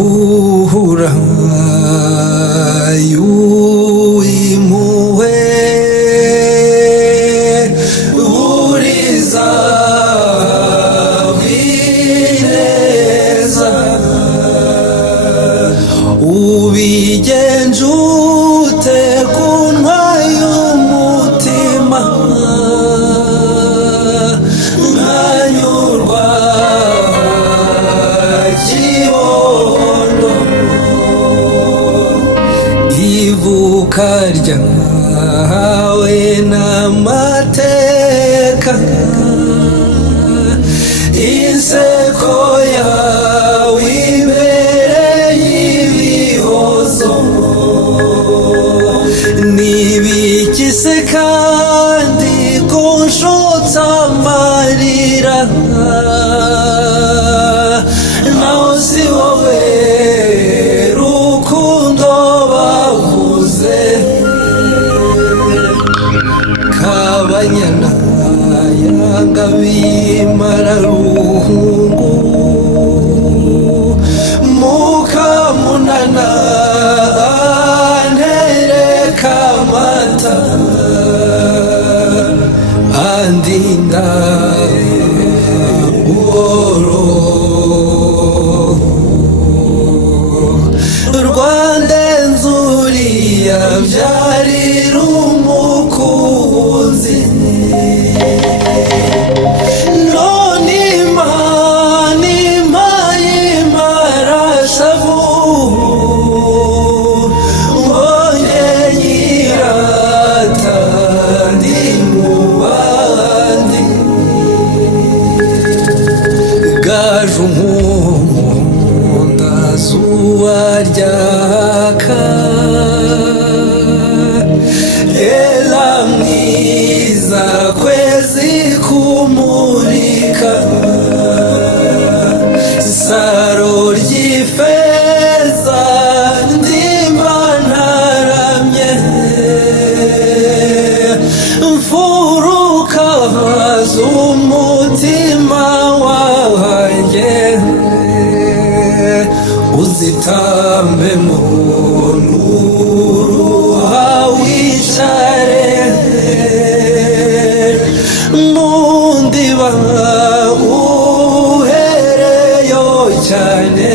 imfura y'uwimpuhwe buriza bw'ineza ubigenje ute ku ntwari y'umutima nkanyurwa kibondo ivuka ryawe n'amateka inseko yawe ibereye ibihozo nibikise kandi kunshotsa amarira naho si wowe rukundo bavuze kabanyana yanga bimara ruhungu mukamunana ntereka amata andinda buhoro rwandenze uriya byarira umukunzi none imana impaye imparashavu mbonye nyirata ndi mu bandi gaju nkunda zuba ryaka ela mwiza kwezi kumurika saro ry'ifeza ndimba ntaramye mfuruka z'umutima wanjye uzitambe mu nturuha wicare mu ndiba uhereyo cyane